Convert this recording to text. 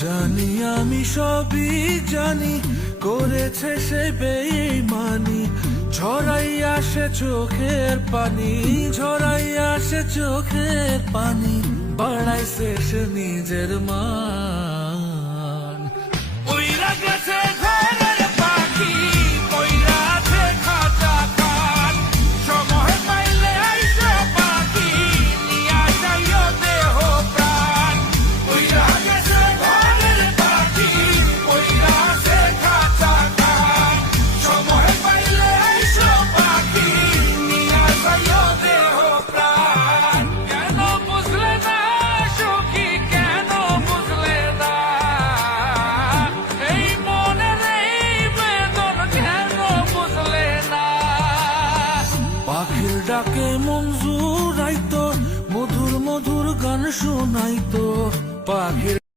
জানি আমি সবই জানি, করেছে সে বেঈমানি, ঝরাইয়া সে চোখের পানি, ঝরাইয়া সে চোখের পানি, বাড়াইছে সে নিজের মান। উইরা গেছে ঘরের পাখি, কইরা আছে খাঁচা খান, সময় পাইলে আইসে পাখি, নিয়া যাইও দেহ প্রাণ। উইরা গেছে ঘরের পাখি, কইরা আছে খাঁচা খান, সময় পাইলে আইসে পাখি, নিয়া যাইও দেহ প্রাণ। কেন বুঝলে না সখী, কেন বুঝলে না এই মনের এই বেদন, কেন বুঝলে না? পাখির ডাকে মন জুড়াইতো, মধুর মধুর গান শোনাইতো, পাখির